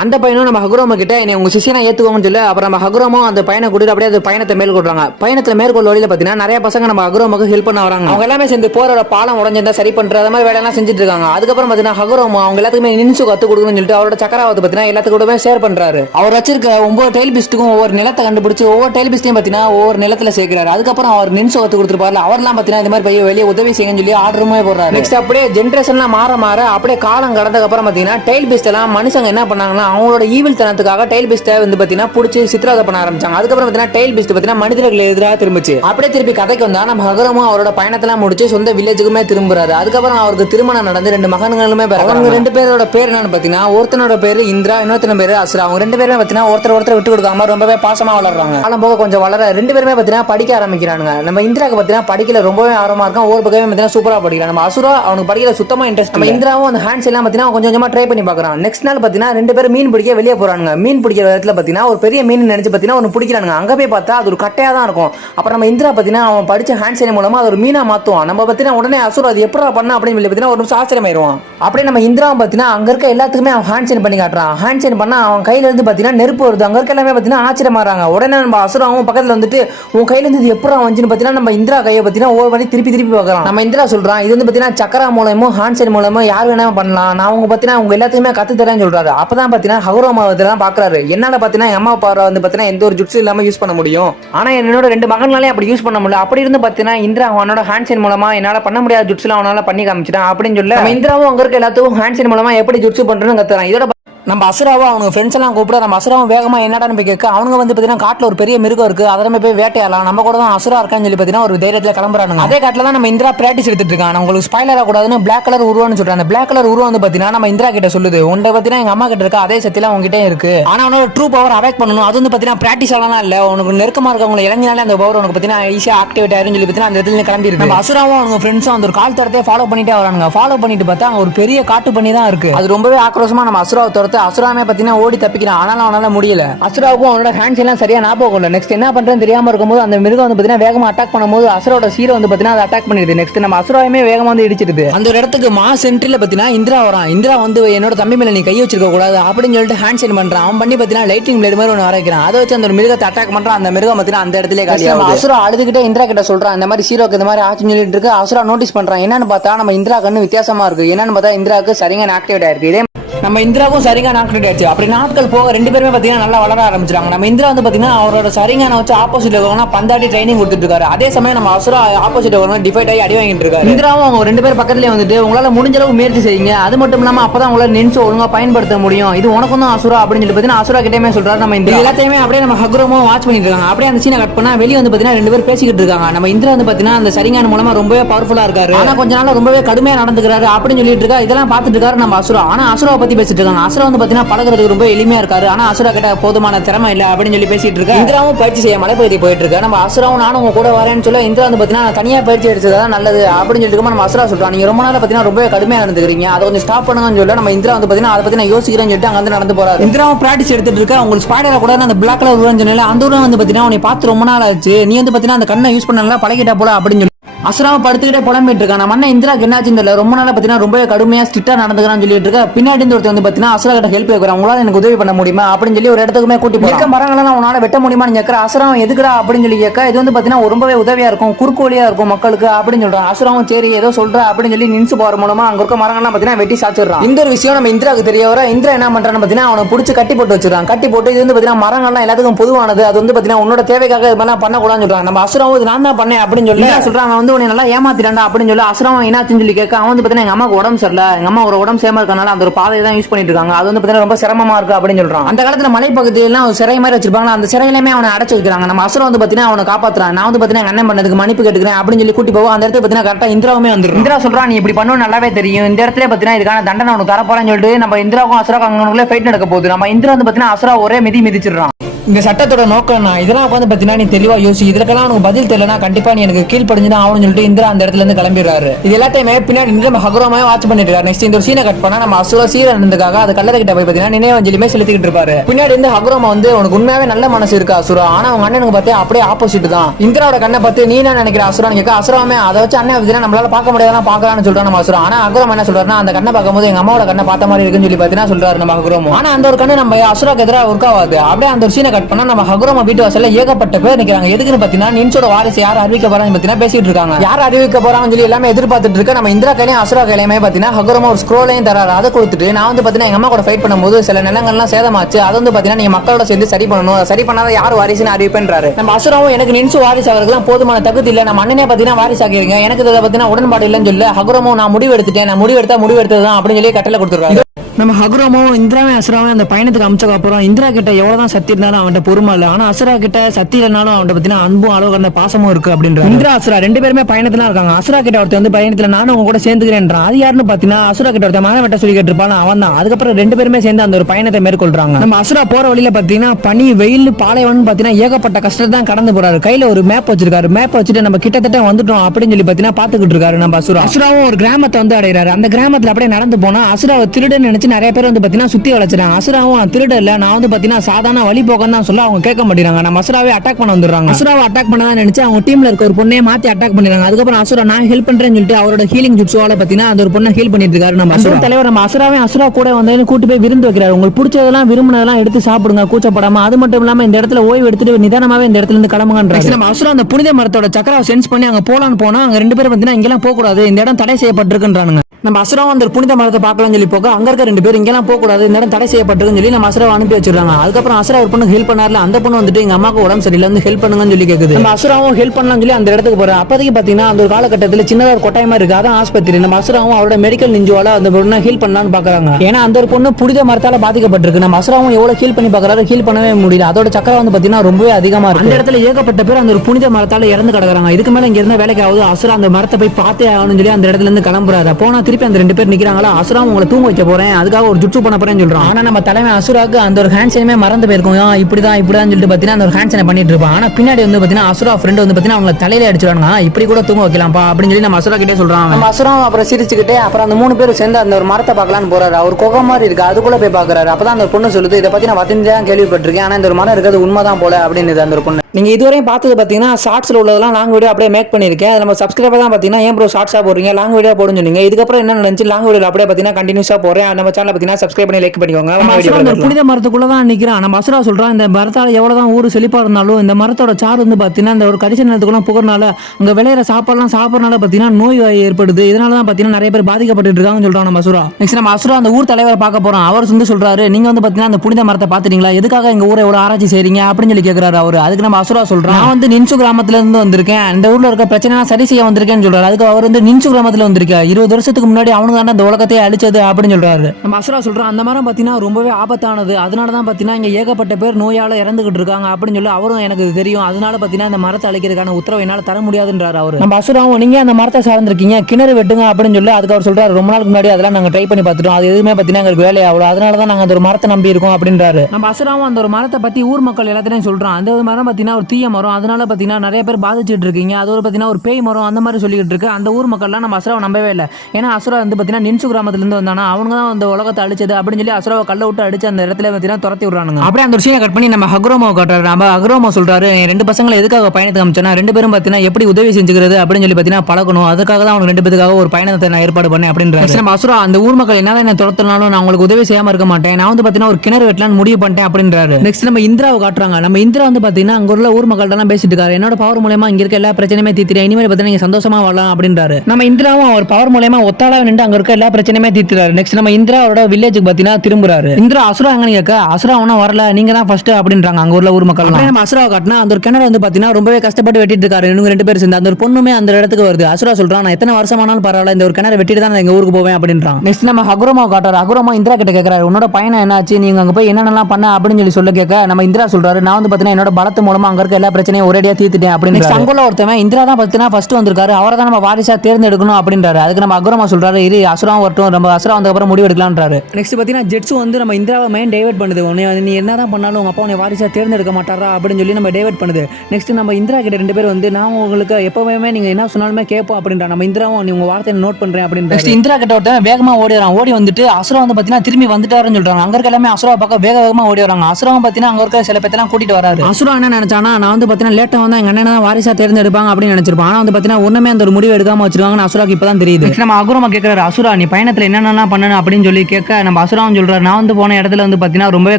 அந்த பையனும் நம்ம ஹகுரோமா கிட்ட என்னை உங்க சிஷியனா ஏத்துக்கோங்கன்னு சொல்லி அப்புறம் நம்ம ஹகுரோமா அந்த பையனை கூட்டிட்டு அப்படியே அந்த பயணத்தை மேற்கொள்றாங்க. பயணத்துல மேற்கொள்ள வழியில பாத்தீங்கன்னா நிறைய பசங்க நம்ம ஹகுரோமாக்கு ஹெல்ப் பண்ண வராங்க. அவங்க எல்லாமே சேர்ந்து போரோட பாலம் உடஞ்சிருந்தா சரி பண்ற அந்த மாதிரி வேலையெல்லாம் செஞ்சுட்டு இருக்காங்க. அதுக்கப்புறம் பாத்தீங்கன்னா ஹகுரோமா அவங்க எல்லாத்துக்குமே நின்சு கத்து கொடுக்கணும்னு சொல்லிட்டு அவரோட சக்கராவத்தை பாத்தீங்கன்னா எல்லாத்துக்கூடவே ஷேர் பண்றாரு. அவர் வச்சிருக்க 9 டைல் பிஸ்டுக்கும் ஒவ்வொரு நிலத்தை கண்டுபிடிச்சு ஒவ்வொரு டைல் பிஸ்டையும் பாத்தீங்கன்னா ஒவ்வொரு நிலத்துல சேர்க்கிறாரு. அதுக்கப்புறம் அவர் நின்சு கத்து கொடுத்துருப்பாரு. அவர்லாம் பாத்தீங்கன்னா இந்த மாதிரி பையன் வெளியே உதவி செய்யுன்னு சொல்லி ஆர்டருமே போடுறாரு. நெக்ஸ்ட் அப்படியே ஜென்ரேஷன்லாம் மாற மாற அப்படியே காலம் கடந்ததுக்கு அப்புறம் பாத்தீங்கன்னா டைல் பிஸ்ட் எல்லாம் மனுஷங்க என்ன பண்ணாங்கன்னா அவங்களோட ஈவில் தனத்துக்காக டைல் பிஸ்ட வந்து பாத்தீங்கன்னா புடிச்சு சித்திரவதை பண்ண ஆரம்பிச்சாங்க. அதுக்கப்புறம் பாத்தீங்கன்னா டைல் பிஸ்ட் பாத்தீங்கன்னா மனிதர்களுக்கு எதிராக திரும்பிச்சு. அப்படியே திருப்பி கதைக்கு வந்தா நம்ம ஹகுரோமா அவரோட பயணத்தெல்லாம் முடிச்சு சொந்த வில்லேஜுக்குமே திரும்புறாரு. அதுக்கப்புறம் அவருக்கு திருமணம் நடந்து 2 மகன்களுமே பிறகு. அவங்க 2 பேரோட பேர் என்னன்னு பாத்தீங்கன்னா ஒருத்தனோட பேரு இந்திரா, இன்னொருத்தன பேரு அசுரா. அவங்க 2 பேருமே பாத்தீங்கன்னா ஒருத்தர் விட்டு கொடுக்காம ரொம்பவே பாசமா வளர்றாங்க. காலம் போக கொஞ்சம் வளர 2 பேருமே பாத்தீங்கன்னா படிக்க ஆரம்பிக்கிறாங்க. நம்ம இந்திராக்கு பாத்தீங்கன்னா படிக்கல ரொம்பவே ஆர்வமா இருக்கும். ஒவ்வொரு பக்கமே பாத்தீங்கன்னா சூப்பரா படிக்கிறான். நம்ம அசுரா அவனுக்கு படிக்கல சுத்தமா இன்ட்ரெஸ்ட். நம்ம இந்திராவும் அந்த ஹேண்ட்ஸ் எல்லாம் பாத்தீங்கன்னா கொஞ்சம் கொஞ்சமா ட்ரை பண்ணி பாக்குறான். நெக்ஸ்ட் நாள் பாத்தீங்கன்னா 2 பேரும் மீன் பிடிக்க வெளியே போறாங்க. மீன் பிடிக்கிற இடத்துல பாத்தீங்கன்னா ஒரு பெரிய மீன் நினைச்சு பாத்தீங்கன்னா ஒன்னு பிடிக்கிறாங்க. அங்க போய் பார்த்தா அது ஒரு கட்டையா தான் இருக்கும். அப்புறம் நம்ம இந்திரா பாத்தீங்கன்னா அவன் படிச்ச ஹேண்ட் சைன் மூலமா அது ஒரு மீனா மாத்துவான். நம்ம பாத்தீங்கன்னா உடனே அசுரா அது எப்படா பண்ண அப்படின்னு சொல்லி பாத்தீங்கன்னா ஒரு நிமிஷம் ஆச்சரியமாயிருவான். அப்படியே நம்ம இந்திராவை பாத்தீங்கன்னா அங்க இருக்க எல்லாத்துக்குமே அவன் ஹேண்ட் சைன் பண்ணி காட்டுறான். ஹேண்ட் சைன் பண்ணா அவன் கையில இருந்து பாத்தீங்கன்னா நெருப்பு வருது. அங்க இருக்க எல்லாமே பாத்தீங்கன்னா ஆச்சரியமாறாங்க. உடனே நம்ம அசுராவும் பக்கத்துல வந்துட்டு உன் கையில இருந்து இது எப்படா வந்துன்னு பாத்தீங்கன்னா நம்ம இந்திரா கையை பாத்தீங்கன்னா ஒவ்வொரு வாட்டி திருப்பி பார்க்கலாம். நம்ம இந்திரா சொல்றான் இது வந்து பாத்தீங்கன்னா சக்கரா மூலமும் ஹேண்ட் சைன் மூலமும் யார் வேணாலும் பண்ணலாம். நான் அவங்க பாத்தீங்கன்னா உங்க எல்லாத்துக்குமே கத்து தரேன்னு சொல்றாரு. அப்பதான் பாத்தீங்கன்னா ஹகுரோமா இதெல்லாம் பாக்குறாரு. என்னால பாத்தீங்கன்னா எங்க அம்மா அப்பா வந்து பாத்தீங்கன்னா எந்த ஒரு ஜுட்ஸ் இல்லாம யூஸ் பண்ண முடியும். ஆனா என்னோட 2 மகன்களாலே அப்படி யூஸ் பண்ண முடியல. அப்படி இருந்து பாத்தீங்கன்னா இந்திரா அவனோட ஹேண்ட் சைன் மூலமா என்னால பண்ண முடியாத ஜுட்ஸ்லாம் அவனால பண்ணி காமிச்சிட்டான் அப்படின்னு சொல்ல நம்ம இந்திராவும் அங்க இருக்க எல்லாத்துக்கும் ஹேண்ட் சைன் மூலமா எப்படி ஜுட்ஸ் பண்றதுன்னு கத்துறான். இதோட நம்ம அசுராவும் அவங்க ஃப்ரெண்ட்ஸ் எல்லாம் கூப்பிட நம்ம அசுராவும் வேகமா என்னடான்னு போய் கேட்க அவங்க வந்து பாத்தீங்கன்னா காட்டுல ஒரு பெரிய மிருகம் இருக்கு அதெல்லாம் போய் வேட்டையாடலாம் நம்ம கூட தான் அசுரா இருக்கான்னு சொல்லி பாத்தீங்கன்னா ஒரு தைரியத்துல கிளம்புறாங்க. அதே காட்டுல தான் நம்ம இந்திரா பிராக்டிஸ் எடுத்துட்டு இருக்கான். உங்களுக்கு ஸ்பாயிலர் ஆகக்கூடாதுன்னு பிளாக் கலர் உருவான்னு சொல்றாங்க. அந்த பிளாக் கலர் உருவம் வந்து பாத்தீங்கன்னா நம்ம இந்திரா கிட்ட சொல்லுது உன்னை பாத்தீங்கன்னா எங்க அம்மா கிட்ட இருக்க அதே சத்தியெல்லாம் உங்ககிட்ட இருக்கு. ஆனா அவனோட ட்ரூ பவர் அவேக் பண்ணணும். அது வந்து பாத்தீங்கன்னா பிராக்டிஸ் ஆகலாம் இல்ல உனக்கு நெருக்கமா இருக்கவங்க இறங்கினாலே அந்த பவர் உனக்கு பாத்தீங்கன்னா ஈஸியா ஆக்டிவேட் ஆயிரும் சொல்லி பாத்தீங்கன்னா அந்த இடத்துல கிளம்பி இருக்கு. நம்ம அசுராவும் அவங்க ஃப்ரெண்ட்ஸும் அந்த ஒரு கால் தரத்தை ஃபாலோ பண்ணிட்டே வராங்க. ஃபாலோ பண்ணிட்டு பார்த்தா அங்க ஒரு பெரிய காட்டு பண்ணி தான் இருக்கு. அது ரொம்பவே ஆக்ரோஷமா நம்ம அசுராவை துரத்து அசுராமே பாத்தீங்கன்னா ஓடி தப்பிக்கிறான். ஆனாலும் அவனால முடியல. அசுராவுக்கும் அவனோட ஹேண்ட்ஸ் எல்லாம் சரியா ஞாபகம் இல்ல. நெக்ஸ்ட் என்ன பண்றேன்னு தெரியாம இருக்கும்போது அந்த மிருகம் வந்து பாத்தீங்கன்னா வேகமா அட்டாக் பண்ணும்போது அசுரோட சீரை வந்து பாத்தீங்கன்னா அதை அட்டாக் பண்ணிடுது. நெக்ஸ்ட் நம்ம அசுராவுமே வேகமா வந்து இடிச்சிடுது. அந்த ஒரு இடத்துக்கு சென்ட்ரில பாத்தீங்கன்னா இந்திரா வரான். இந்திரா வந்து என்னோட தம்பி மேல நீ கை வச்சிருக்க கூடாது அப்படின்னு சொல்லிட்டு ஹேண்ட் சைன் பண்றான். அவன் பண்ணி பாத்தீங்கன்னா லைட்டிங் பிளேட் மாதிரி ஒன்னு வரைக்கிறான். அதை வச்சு அந்த ஒரு மிருகத்தை அட்டாக் பண்றான். அந்த மிருகம் பாத்தீங்கன்னா அந்த இடத்துல காலியாகுது. அசுரா அழுதுகிட்டே இந்திரா கிட்ட சொல்றான் இந்த மாதிரி சீரோக்கு இந்த மாதிரி ஆச்சுன்னு சொல்லிட்டு இருக்கு. அசுரா நோட்டீஸ் பண்றான். என்னன்னு பார்த்தா நம்ம இந்திரா கண்ணு வித்தியாசமா இருக்கு. என்னன்னு பார்த்தா இந்திராவுக்கு சரிங்க ஆக்டிவேட் ஆயிருக்கு. இதே நம்ம இந்திராவும் சரிங்கான ஆக்டிவேட் ஆச்சு. அப்படி நாட்கள் போக 2 பேருமே பாத்தீங்கன்னா நல்லா வளர ஆரம்பிச்சாங்க. நம்ம இந்திரா வந்து பாத்தீங்கன்னா அவரோட சரிங்கான வச்சு ஆப்போசிட் இருக்கவங்க பந்தாடி ட்ரைனிங் கொடுத்துட்டு இருக்காரு. அதே சமயம் நம்ம அசுரா ஆப்போசிட் இருக்கவங்க டிஃபைட் ஆகி அடி வாங்கிட்டு இருக்காரு. இந்திராவும் அவங்க 2 பேர் பக்கத்துலயே வந்துட்டு உங்களால முடிஞ்ச அளவுக்கு முயற்சி செய்யுங்க. அது மட்டும் இல்லாம அப்பதான் உங்களால நின்சு ஒழுங்கா பயன்படுத்த முடியும். இது உனக்கும் தான் அசுரா அப்படின்னு சொல்லி பாத்தீங்கன்னா அசுரா கிட்டே சொல்றாரு. நம்ம இந்த எல்லாத்தையுமே அப்படியே நம்ம ஹகுரோமும் வாட்ச் பண்ணிட்டு இருக்காங்க. அப்படியே அந்த சீனை கட் பண்ணா வெளியே வந்து பாத்தீங்கன்னா 2 பேர் பேசிக்கிட்டு இருக்காங்க. நம்ம இந்திரா வந்து பாத்தீங்கன்னா அந்த சரிங்கான மூலமா ரொம்பவே பவர்ஃபுல்லா இருக்காரு. ஆனா கொஞ்ச நாள் ரொம்பவே கடுமையா நடந்துக்கிறாரு அப்படின்னு சொல்லிட்டு இருக்கா. இதெல்லாம் பாத்துட்டு இருக்காரு நம்ம அசுரா. ஆனா அசுரா பத்தி பேசிட்டு இருக்காங்க. அசுரா வந்து பாத்தீங்கன்னா பழகுறதுக்கு ரொம்ப எளிமையா இருக்காரு. ஆனா அசுரா கிட்ட போதுமான திறமை இல்ல அப்படின்னு சொல்லி பேசிட்டு இருக்க. இந்திராவும் பயிற்சி செய்ய மலைப்பகுதி போயிட்டு இருக்க. நம்ம அசுராவும் நானும் உங்க கூட வரேன்னு சொல்ல இந்திரா வந்து பாத்தீங்கன்னா தனியா பயிற்சி எடுத்ததான் நல்லது அப்படின்னு சொல்லிட்டு நம்ம அசுரா சொல்றான். நீங்க ரொம்ப நாள் பாத்தீங்கன்னா ரொம்ப கடுமையா நடந்துக்கிறீங்க. அதை கொஞ்சம் ஸ்டாப் பண்ணுங்கன்னு சொல்ல நம்ம இந்திரா வந்து பாத்தீங்கன்னா அதை பத்தி நான் யோசிக்கிறேன்னு சொல்லிட்டு அங்க வந்து நடந்து போறாரு. இந்திராவும் பிராக்டிஸ் எடுத்துட்டு இருக்க. உங்களுக்கு ஸ்பைடர் கூட அந்த பிளாக் கலர் உருவம் சொன்னல அந்த உருவம் வந்து பாத்தீங்கன்னா உன்னை பார்த்து ரொம்ப நாள் ஆச்சு. நீ வந்து பாத்தீங்கன்னா அந்த கண்ணை யூஸ் பண்ணாங்களா பழகிட்டா போல அப்படின்னு சொல்லி அசுராவை படுத்துக்கிட்டே புலம்பிட்டு இருக்கான். நம்ம அண்ணன் இந்திராக்கு என்னாச்சுன்னு தெரியல. ரொம்ப நாளா பாத்தீங்கன்னா ரொம்ப கடுமையா ஸ்ட்ரிக்டா நடந்துக்கிறான்னு சொல்லிட்டு இருக்க. பின்னாடி இருந்து ஒருத்தர் வந்து பாத்தீங்கன்னா அசுரா கிட்ட ஹெல்ப் கேட்கறான். உங்களால எனக்கு உதவி பண்ண முடியுமா அப்படின்னு சொல்லி ஒரு இடத்துக்குமே கூட்டி போய் மரங்களெல்லாம் உன்னால வெட்ட முடியுமான்னு கேட்கற. அசுராவும் எதுக்குடா அப்படின்னு சொல்லி கேட்க. இது வந்து பாத்தீங்கன்னா ரொம்பவே உதவியா இருக்கும் குறுக்கு வழியா இருக்கும் மக்களுக்கு அப்படின்னு சொல்றான். அசுராவும் சரி ஏதோ சொல்ற அப்படின்னு சொல்லி நின்சு போற மூலமா அங்க இருக்க மரங்கள்லாம் பாத்தீங்கன்னா வெட்டி சாச்சிடுறான். இந்த ஒரு விஷயம் நம்ம இந்திராக்கு தெரிய வர இந்திரா என்ன பண்றான்னு பாத்தீங்கன்னா அவனை பிடிச்சி கட்டி போட்டு வச்சிருக்கான். கட்டி போட்டு இது வந்து பாத்தீங்கன்னா மரங்கள்லாம் எல்லாத்துக்கும் பொதுவானது. அது வந்து பாத்தீங்கன்னா உன்னோட தேவைக்காக இதெல்லாம் பண்ணக்கூடாதுன்னு சொல்றாங்க. நம்ம அசுராவும் நான் தான் பண்ணேன் அப்படின்னு சொல்லி சொல்றாங்க. வந்து உன்னை நல்லா ஏமாத்திட்டான் அப்படின்னு சொல்லி அசுராவும் என்னாச்சுன்னு சொல்லி கேட்க. அவன் வந்து பாத்தீங்கன்னா எங்க அம்மாக்கு உடம்பு சரியில்லை. எங்க அம்மா ஒரு உடம்பு சேமா இருக்கனால அந்த ஒரு பாதையை தான் யூஸ் பண்ணிட்டு இருக்காங்க. அது வந்து பாத்தீங்கன்னா ரொம்ப சிரமமா இருக்கு அப்படின்னு சொல்றான். அந்த காலத்துல மலைப்பகுதியெல்லாம் ஒரு சிறை மாதிரி வச்சிருப்பாங்க. அந்த சிறையிலுமே அவனை அடைச்சு வைக்கிறாங்க. நம்ம அசுரா வந்து பாத்தீங்கன்னா அவனை காப்பாத்துறான். நான் வந்து பாத்தீங்கன்னா அண்ணன் பண்ணதுக்கு மன்னிப்பு கேட்டுக்கிறேன் அப்படின்னு சொல்லி கூட்டி போவோம். அந்த இடத்துல பாத்தீங்கன்னா கரெக்டா இந்திராவுமே வந்துடும். இந்திரா சொல்றான் நீ இப்படி பண்ணணும் நல்லாவே தெரியும். இந்த இடத்துல பாத்தீங்கன்னா இதுக்கான தண்டனை உனக்கு தரப்போறேன்னு சொல்லிட்டு நம்ம இந்திராவுக்கும் அசுராவுக்கும் அங்கே ஃபைட் நடக்க போகுது. நம்ம இந்திரா வந்து பாத்தீங்கன்னா அசுரா ஒரே மிதிச்சிடுறான். இந்த சட்டத்தோட நோக்கம் இதெல்லாம் உட்காந்து பார்த்தீங்கன்னா நீ தெளிவா யோசி, இதுக்கெல்லாம் உனக்கு பதில் தெரியலனா கண்டிப்பா நீ எனக்கு கீழ்ப்படிஞ்சுதான் ஆகணும்னு சொல்லிட்டு இந்திரா அந்த இடத்துல இருந்து கிளம்பிடுறாரு. இது எல்லாத்தையுமே பின்னாடி நம்ம ஹகுரோமாவே வாட்ச் பண்ணிட்டு இருக்காரு. நெக்ஸ்ட் இந்த ஒரு சீனை கட் பண்ணா நம்ம அசுரா சீரனுக்காக அது கல்லறை கிட்ட போய் பார்த்தீங்கன்னா நினைவஞ்சலியுமே செலுத்திக்கிட்டு இருப்பாரு. பின்னாடி இருந்து ஹகுரோமா வந்து உனக்கு உண்மையாவே நல்ல மனசு இருக்கா அசுரா, ஆனா அவங்க அண்ணனுக்கு பார்த்தே அப்படியே ஆப்போசிட் தான். இந்திராவோட கண்ணை பார்த்து நீ என்ன நினைக்கிற அசுரான்னு கேட்க, அசுராமே அதை வச்சு அண்ணன் பார்த்தீங்கன்னா நம்மளால பார்க்க முடியாதான் பார்க்கலாம்னு சொல்றான் நம்ம அசுரா. ஆனா ஹகுரோமா என்ன சொல்றாருன்னா அந்த கண்ணை பார்க்கும்போது எங்க அம்மாவோட கண்ணை பார்த்த மாதிரி இருக்குன்னு சொல்லி பார்த்தீங்கன்னா சொல்றாரு நம்ம ஹகுரோமா. ஆனா அந்த ஒரு கண்ணு நம்ம அசுராக்கு எதிராக ஒர்க் ஆகாது. அப்படியே அந்த ஒரு சீனை கட் பண்ணா நம்ம ஹகுரோமா வீட்டு வாசல்ல ஏகப்பட்ட பேர் நிக்கிறாங்க. எதுக்குன்னு பாத்தீங்கன்னா நின்சோட வாரிசு யார் அறிவிக்க போறாங்க பாத்தீங்கன்னா பேசிட்டு இருக்காங்க. யார் அறிவிக்க போறாங்கன்னு சொல்லி எல்லாமே எதிர்பார்த்துட்டு இருக்க. நம்ம இந்திரா கையிலையும் அசுரா கையிலையுமே பாத்தீங்கன்னா ஹகுரோமா ஒரு ஸ்க்ரோலையும் தராரு. அதை கொடுத்துட்டு நான் வந்து பாத்தீங்கன்னா எங்க அம்மா கூட ஃபைட் பண்ணும்போது சில நிலங்கள்லாம் சேதமாச்சு, அது வந்து பாத்தீங்கன்னா நீங்க மக்களோட சேர்ந்து சரி பண்ணணும், சரி பண்ணாத யார் வாரிசுன்னு அறிவிப்பேன்றாரு. நம்ம அசுராவும் எனக்கு நின்சு வாரிசு அவர்களுக்கு போதுமான தகுதி இல்ல, நம்ம அண்ணனே பாத்தீங்கன்னா வாரிசு ஆகிருங்க, எனக்கு இதை பாத்தீங்கன்னா உடன்பாடு இல்லைன்னு சொல்லி ஹகுரோமா நான் முடிவு எடுத்துட்டேன், நான் முடிவு எடுத்ததுதான் அப்படின்னு சொல்லி கட்டளை கொடுத்துருக்காங்க. நம்ம ஹகுரோமாவும் இந்திராவும் அசுராவும் அந்த பயணத்துக்கு அமிச்சதுக்கு அப்புறம் இந்திரா கிட்ட எவ்வளவுதான் சக்தி இருந்தாலும் அவன்கிட்ட பொறுமை இல்லை, ஆனா அசுரா கிட்ட சக்தி இல்லைனாலும் அவன்கிட்ட பார்த்தீங்கன்னா அன்பும் அளவு கடந்த பாசமும் இருக்கு அப்படின்ற இந்திரா அசுரா ரெண்டு பேருமே பயணத்துல இருக்காங்க. அசுரா கிட்ட ஒருத்தர் வந்து பயணத்துல நானும் உங்க கூட சேர்ந்துக்கிறேன்றான். அது யாருன்னு பாத்தீங்கன்னா அசுரா கிட்ட ஒருத்தர் மகன் வெட்ட சொல்லி கேட்டிருப்பான், அவன் தான். அதுக்கப்புறம் ரெண்டு பேருமே சேர்ந்து அந்த ஒரு பயணத்தை மேற்கொள்றாங்க. நம்ம அசுரா போற வழியில பாத்தீங்கன்னா பனி வெயில் பாலைவனம் பாத்தீங்கன்னா ஏகப்பட்ட கஷ்டத்தை தான் கடந்து போறாரு. கையில ஒரு மேப் வச்சிருக்காரு. மேப் வச்சுட்டு நம்ம கிட்டத்தட்ட வந்துட்டோம் அப்படின்னு சொல்லி பாத்தீங்கன்னா பாத்துக்கிட்டு இருக்காரு நம்ம அசுரா. அசுராவும் ஒரு கிராமத்தை வந்து அடைகிறாரு. அந்த கிராமத்துல அப்படியே நடந்து போனா அசுரா திருடன் நினைச்சு நிறைய பேர் வந்து பாத்தீங்கன்னா சுத்தி வளைச்சாங்க. அசுராவும் திருட இல்ல, நான் வந்து பாத்தீங்கன்னா சாதாரண வழி போகன்னு தான் சொல்ல அவங்க கேட்க மாட்டேங்கிறாங்க. நம்ம அசுராவே அட்டாக் பண்ண வந்துடுறாங்க. அசுராவை அட்டாக் பண்ணதான் நினைச்சு அவங்க டீம்ல இருக்க ஒரு பொண்ணையே மாத்தி அட்டாக் பண்ணிடுறாங்க. அதுக்கப்புறம் அசுரா நான் ஹெல்ப் பண்றேன்னு சொல்லிட்டு அவரோட ஹீலிங் ஜுட்ஸுவால பாத்தீங்கன்னா அந்த ஒரு பொண்ணை ஹீல் பண்ணிட்டு இருக்காரு நம்ம அசுரா தலைவர். நம்ம அசுராவே அசுரா கூட வந்து கூட்டி போய் விருந்து வைக்கிறாரு. உங்களுக்கு பிடிச்சதெல்லாம் விரும்பினதெல்லாம் எடுத்து சாப்பிடுங்க கூச்சப்படாம. அது மட்டும் இல்லாம இந்த இடத்துல ஓய்வு எடுத்துட்டு நிதானமாவே இந்த இடத்துல இருந்து கிளம்புங்கன்றாங்க. நம்ம அசுரா அந்த புனித மரத்தோட சக்கராவை சென்ஸ் பண்ணி அங்க போலான்னு போனா அங்க ரெண்டு பேரும் பாத்தீங்கன்னா இங்கெல்லாம் போக கூடாது, இந்த இடம் தடை செய்யப்பட்டிருக்குன்றானுங்க. நம்ம அசுராவும் அந்த புனித மரத்தை பார்க்கலாம்னு சொல்லி போக அங்க இருக்க ரெண்டு பேரும் இங்கெல்லாம் போக கூடாது, இந்த இடம் தடை செய்யப்பட்டிருக்குன்னு சொல்லி நம்ம அசுராவை அனுப்பி வச்சிருக்காங்க. அதுக்கப்புறம் அசுரா ஒரு பொண்ணு ஹெல்ப் பண்ணார்ல, அந்த பொண்ணு வந்துட்டு எங்க அம்மாக்கு உடம்பு சரியில்லை வந்து ஹெல்ப் பண்ணுங்கன்னு சொல்லி கேக்குது. நம்ம அசுராவும் ஹெல்ப் பண்ணலாம்னு சொல்லி அந்த இடத்துக்கு போறோம். அப்போதைக்கு பாத்தீங்கன்னா அந்த ஒரு காலகட்டத்தில் சின்னதா ஒரு கொட்டாயமா இருக்கு, அதான் ஆஸ்பத்திரி. நம்ம அசுராவும் அவரோட மெடிக்கல் நிஞ்சுவால அந்த பொண்ணை ஹீல் பண்ணலாம்னு பாக்குறாங்க. ஏன்னா அந்த ஒரு பொண்ணு புனித மரத்தால பாதிக்கப்பட்டிருக்கு. நம்ம அசுராவும் எவ்வளவு ஹீல் பண்ணி பாக்குறாரு, ஹீல் பண்ணவே முடியல. அதோட சக்கரம் வந்து பாத்தீங்கன்னா ரொம்பவே அதிகமா இருக்கு. அந்த இடத்துல ஏகப்பட்ட பேர் அந்த ஒரு புனித மரத்தால இறந்து கிடக்குறாங்க. இதுக்கு மேல இங்க இருந்த வேலைக்கு ஆகுது. அசுரா அந்த மரத்தை போய் பார்த்தே ஆகணும்னு சொல்லி அந்த இடத்துல இருந்து கிளம்புறாரு. போனா திருப்பி அந்த ரெண்டு பேர் நிக்கிறாங்களா, அசுரா உங்களை தூங்க வைக்க போறேன், அதுக்காக ஒரு ஜுட்சு பண்ண போறேன்னு சொல்றான். ஆனா நம்ம தலைமை அசுராக்கு அந்த ஒரு ஹேண்ட்ஸையுமே மறந்து போயிருக்கும். இப்படிதான் சொல்லிட்டு பாத்தீங்கன்னா அந்த ஒரு ஹேண்ட்ஸை பண்ணிட்டு இருப்பான். ஆனா பின்னாடி வந்து பாத்தீங்கன்னா அசுரா ஃப்ரெண்ட் வந்து பாத்தீங்கன்னா அவங்க தலையில அடிச்சிருவாங்க. இப்படி கூட தூங்க வைக்கலாம்ப்பா அப்படின்னு சொல்லி நம்ம அசுரா கிட்டே சொல்றான். நம்ம அசுரா அப்புறம் சிரிச்சுக்கிட்டே அப்புறம் அந்த மூணு பேரும் சேர்ந்து அந்த ஒரு மரத்தை பார்க்கலான்னு போறாரு. அவர் குகை மாதிரி இருக்கு, அதுக்குள்ள போய் பாக்குறாரு. அப்பதான் அந்த பொண்ணு சொல்லுது, இதை பத்தி நான் வத்திதான் கேள்விப்பட்டிருக்கேன், ஆனா இந்த ஒரு மரம் இருக்கிறது உண்மைதான் போல அப்படின்னு அந்த ஒரு பொண்ணு. நீங்க இதுவரையும் பார்த்தது பாத்தீங்கன்னா ஷார்ட்ஸ்ல உள்ளதெல்லாம் லாங் வீடியோ அப்படியே மேக் பண்ணிருக்கேன். நம்ம சப்ஸ்கிரைபர் தான் பாத்தீங்கன்னா ஏன் ப்ரோ ஷார்ட்ஸா போறீங்க, லாங் வீடியோ போடுன்னு சொன்னீங்க. இதுக்கப்புறம் என்ன நடந்துச்சு லாங் வீடியோ அப்படியே பாத்தீங்கன்னா கண்டினியூஸா போறேன். நம்ம சேனலை பாத்தீங்கன்னா சப்ஸ்கிரைப் பண்ணி லைக் பண்ணிக்கோங்க. புனித மரத்துக்குள்ள தான் நிக்கிறான். நம்ம அசுரா சொல்றான், இந்த மரத்தால எவ்வளவுதான் ஊரு செழிப்பா இருந்தாலும் இந்த மரத்தோட சாறு வந்து பாத்தீங்கன்னா இந்த ஒரு கடிச்ச நேரத்துக்குள்ள புகறனால அங்க விளையிற சாப்பாடுலாம் சாப்பிடறனால பாத்தீங்கன்னா நோய் ஏற்படுது. இதனாலதான் பாத்தீங்கன்னா நிறைய பேர் பாதிக்கப்பட்டு இருக்காங்கன்னு சொல்றான் நம்ம அசுரா. நெக்ஸ்ட் நம்ம அசுரா அந்த ஊர் தலைவரை பார்க்க போறோம். அவர் வந்து சொல்றாரு, நீங்க வந்து பாத்தீங்கன்னா அந்த புனித மரத்தை பாத்துட்டீங்களா, எதுக்காக எங்க ஊரை எவ்வளவு ஆராய்ச்சி செய்றீங்க அப்படின்னு சொல்லி கேக்குறாரு அவரு. அதுக்கு நம்ம அசுரா சொல்றான், நான் வந்து நின்சு கிராமத்துல இருந்து வந்திருக்கேன், இந்த ஊர்ல இருக்க பிரச்சனை சரி செய்ய வந்திருக்கேன்னு சொல்றாரு. அதுக்கு அவர் வந்து நின்சு கிராமத்துல வந்திருக்காரு, 20 வருஷத்துக்கு முன்னாடி அவனுக்கு தான் அந்த உலகத்தையே அழிச்சது அப்படின்னு சொல்றாரு. நம்ம அசுரா சொல்றான், அந்த மரம் பாத்தீங்கன்னா ரொம்பவே ஆபத்தானது, அதனாலதான் பாத்தீங்கன்னா இங்க ஏகப்பட்ட பேர் நோயால இறந்துகிட்டு இருக்காங்க அப்படின்னு சொல்லி அவரும் எனக்கு தெரியும், அதனால பாத்தீங்கன்னா இந்த மரத்தை அழிக்கிறதுக்கான உத்தரவு என்னால தர முடியாதுன்றாரு அவரு. நம்ம அசுராவும் நீங்க அந்த மரத்தை சார்ந்திருக்கீங்க, கிணறு வெட்டுங்க அப்படின்னு சொல்லி அதுக்கு அவர் சொல்றாரு, ரொம்ப நாளுக்கு முன்னாடி அதெல்லாம் நாங்க ட்ரை பண்ணி பார்த்துட்டோம், அது எதுவுமே பாத்தீங்கன்னா எங்களுக்கு வேலையை அவ்வளவு, அதனாலதான் நாங்க அந்த ஒரு மரத்தை நம்பி இருக்கோம் அப்படின்றாரு. நம்ம அசுராவும் அந்த ஒரு மரத்தை பத்தி ஊர் மக்கள் எல்லாத்தையும் சொல்றான். அந்த ஒரு மரம் பாத்தீங்கன்னா ஒரு தீய மரம், அதனால பாத்தீங்கன்னா நிறைய பேர் பாதிச்சுட்டு இருக்கீங்க, அது ஒரு பாத்தீங்கன்னா ஒரு பேய் மரம் அந்த மாதிரி சொல்லிட்டு இருக்கு. அந்த ஊர் மக்கள்லாம் நம்ம அசுராவை நம்பவே இல்லை. ஏன்னா அசுரா வந்து பாத்தீங்கன்னா நின்சு கிராமத்துல இருந்து வந்தானா, அவங்க தான் அந்த உலகத்தை அழிச்சது அப்படின்னு சொல்லி அசுராவை கல்ல விட்டு அடிச்சு அந்த இடத்துல பாத்தீங்கன்னா துரத்தி விடுறானுங்க. அப்படியே அந்த ஒரு சீனை கட் பண்ணி நம்ம ஹகுரோமாவை காட்டுறாரு. நம்ம ஹகுரோமா சொல்றாரு, ரெண்டு பசங்களை எதுக்காக பயணத்துக்கு அனுப்பிச்சேன்னா ரெண்டு பேரும் பாத்தீங்கன்னா எப்படி உதவி செஞ்சுக்கிறது அப்படின்னு சொல்லி பாத்தீங்கன்னா பழகணும், அதுக்காக தான் அவங்க ரெண்டு பேருக்காக ஒரு பயணத்தை நான் ஏற்பாடு பண்ணேன் அப்படின்றாரு. நம்ம அசுரா அந்த ஊர் மக்கள் என்னதான் என்ன துரத்தினாலும் நான் உங்களுக்கு உதவி செய்யாம இருக்க மாட்டேன், நான் வந்து பாத்தீங்கன்னா ஒரு கிணறு வெட்டலான்னு முடிவு பண்ணிட்டேன் அப்படின்றாரு. நெக்ஸ்ட் நம்ம இந்திராவை காட்டுறாங்க. நம்ம இந்திரா வந்து பாத்தீங்கன்னா அங்க உள்ள ஊர் மக்கள்கிட்ட எல்லாம் பேசிட்டு இருக்காரு, என்னோட பவர் மூலமா இங்க இருக்க எல்லா பிரச்சனையுமே தீர்த்திட்டேன், இனிமேல் பாத்தீங்கன்னா நீங்க சந்தோஷமா வாழலாம் அப்படின்றாரு. நம்ம இந்திராவும் அவர் பவர் மூலமா ஒத்தாளா நின்று அங்க இருக்க எல்லா பிரச்சனையுமே தீர்த்துறாரு. நெக்ஸ்ட் நம்ம இந்திராவோட வில்லேஜுக்கு பாத்தீங்கன்னா திரும்புறாரு. இந்திரா அசுரா எங்கன்னு கேட்க, அசுரா ஒன்னும் வரல, நீங்க தான் ஃபர்ஸ்ட் அப்படின்றாங்க அங்க உள்ள ஊர் மக்கள். நம்ம அசுராவை காட்டினா அந்த ஒரு கிணறு வந்து பாத்தீங்கன்னா ரொம்பவே கஷ்டப்பட்டு வெட்டிட்டு இருக்காரு. இவங்க ரெண்டு பேரும் சேர்ந்து அந்த ஒரு பொண்ணுமே அந்த இடத்துக்கு வருது. அசுரா சொல்றான், நான் எத்தனை வருஷமானாலும் பரவாயில்ல, இந்த ஒரு கிணறு வெட்டிட்டு தான் எங்க ஊருக்கு போவேன் அப்படின்றான். நெக்ஸ்ட் நம்ம ஹகுரோமாவை காட்டுறாரு. ஹகுரோமா இந்திரா கிட்ட கேட்கறாரு, உன்னோட பயணம் என்னாச்சு, நீங்க அங்க போய் என்னென்னலாம் பண்ண அப்படின்னு சொல்ல கேட்க, நம்ம இந்திரா சொல்றாரு, நான் வந்து பாத்தீங்கன்னா என்னோட பலத்து மூலமா அங்க இருக்க எல்லா பிரச்சனையும் ஒரேடியா தீர்த்துட்டேன் அப்படின்னு. அங்குள்ள ஒருத்தவன் இந்திரா தான் பாத்தீங்கன்னா ஃபர்ஸ்ட் வந்திருக்காரு, அவரை தான் நம்ம வாரிசா தேர்ந்தெடுக்கணும் அப்படின்றாரு. அதுக்கு நம்ம ஹகுரோமா சொல்றாரு இரு அசுரா வரட்டும், நம்ம அசுரா வந்ததுக்கப்புறம் முடிவு எடுக்கலான்றாரு. நெக்ஸ்ட் பார்த்தீங்கன்னா ஜெட்ஸும் வந்து நம்ம இந்திராவை மைண்ட் டைவர்ட் பண்ணுது. உன்னை நீ என்ன தான் பண்ணாலும் உங்கள் அப்பா உன்னை வாரிசாக தேர்ந்தெடுக்க மாட்டாரா அப்படின்னு சொல்லி நம்ம டைவர்ட் பண்ணுது. நெக்ஸ்ட் நம்ம இந்திரா கிட்ட 2 பேர் வந்து நான் உங்களுக்கு எப்போவுமே நீங்கள் என்ன சொன்னாலுமே கேட்போம் அப்படின்றா. நம்ம இந்திராவும் நீ உங்கள் வார்த்தையை நோட் பண்ணுறேன் அப்படின்னு. நெக்ஸ்ட் இந்திரா கிட்ட ஒருத்தன் வேகமாக ஓடிறான். ஓடி வந்துட்டு அசுரா வந்து பார்த்தீங்கன்னா திரும்பி வந்துட்டாருன்னு சொல்கிறாங்க. அங்கே இருக்க எல்லாமே அசுரா பார்க்க வேகமாக ஓடி வராங்க. அசுராவும் பார்த்தீங்கன்னா அங்கே இருக்க சில பேர்த்தெல்லாம் கூட்டிட்டு வராரு. அசுரா என்ன நினைச்சானா நான் வந்து பார்த்தீங்கன்னா லேட்டாக வந்து எங்கள் அண்ணன் தான் வாரிசாக தேர்ந்தெடுப்பாங்க அப்படின்னு நினைச்சிருப்பான். ஆனால் வந்து பார்த்தீங்கன்னா ஒன்றுமே அந்த ஒரு முடிவு எடுக்காமல் வச்சிருக்காங்கன்னு அசுராக்கு இப்போ தான் தெரியுது. நம்ம அகுரமா கேட்குறாரு அசுரா நீ பயணத்தில் என்னென்னலாம் பண்ணணும் அப்படின்னு சொல்லி கேட்க நம்ம அசுராவும் சொல்கிறார் நான் வந்து போன இடத்துல வந்து பார்த்தீங்கன்னா ரொம்பவே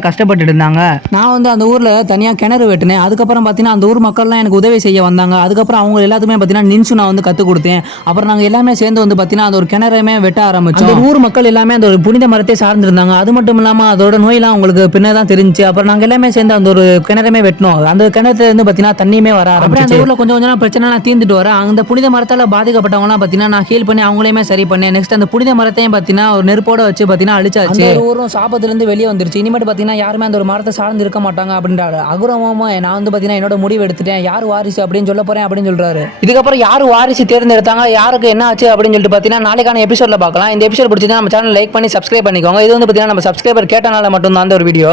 கஷ்டப்பட்டு இருந்தாங்க. நான் வந்து அந்த ஊரில் தனியாக கிணறு வெட்டினேன். அதுக்கப்புறம் பார்த்தீங்கன்னா அந்த ஊர் மக்கள்லாம் எனக்கு உதவி செய்ய வந்தாங்க. அதுக்கப்புறம் அவங்க எல்லாத்துக்குமே பார்த்தீங்கன்னா நின்சு நான் வந்து கற்றுக் கொடுத்தேன். அப்புறம் நாங்கள் எல்லாமே சேர்ந்து வந்து பார்த்தீங்கன்னா அந்த ஒரு கிணறையுமே வெட்ட ஆரம்பிச்சோம். அந்த ஊர் மக்கள் எல்லாமே அந்த ஒரு புனித மரத்தை சார்ந்திருந்தாங்க. அது மட்டும் இல்லாமல் அதோட நோயெல்லாம் உங்களுக்கு பின்ன தான் தெரிஞ்சு. அப்புறம் நாங்கள் எல்லாமே சேர்ந்து அந்த ஒரு கிணறுமே வெட்டினோம். அந்த கிணத்துல இருந்து பார்த்தீங்கன்னா தண்ணியுமே வர ஆரம்பிச்சு. அந்த ஊரில் கொஞ்சம் கொஞ்சம் பிரச்சனைலாம் தீர்ந்துட்டு வர அந்த புனித மரத்தால் பாதிக்கப்பட்டவங்களாம் பார்த்தீங்கன்னா நான் ஹீல் பண்ணி அவங்களையுமே சரி பண்ணேன். நெக்ஸ்ட் அந்த புனித மரத்தையும் பார்த்தீங்கன்னா ஒரு நெருப்போட வச்சு பார்த்தீங்கன்னா அழிச்சாச்சு. ஊரும் சாபத்திலிருந்து வெளியே வந்துருச்சு. இனிமேட்டு பார்த்தீங்கன்னா யாருமே அந்த ஒரு மரத்தை சார்ந்து இருக்க மாட்டாங்க அப்படின்றாரு. அகுரமா நான் வந்து பார்த்தீங்கன்னா என்னோட முடிவு எடுத்துட்டேன். யார் வாரிசு அப்படின்னு சொல்ல போறேன் அப்படின்னு சொல்றாரு. இதுக்கப்புறம் யார் வாரிசு தேர்ந்தெடுத்தாங்க, யாருக்கு என்ன ஆச்சு அப்படின்னு சொல்லிட்டு பார்த்தீங்கன்னா நாளைக்கான எபிசோட்ல பார்க்கலாம். இந்த எபிசோட் பிடிச்சா நம்ம சேனல் லைக் பண்ணி சப்ஸ்கிரைப் பண்ணிக்கோங்க. இது வந்து பார்த்தீங்கன்னா நம்ம சப்ஸ்கிரைபர் கேட்டனால மட்டும் தான் அந்த ஒரு வீடியோ.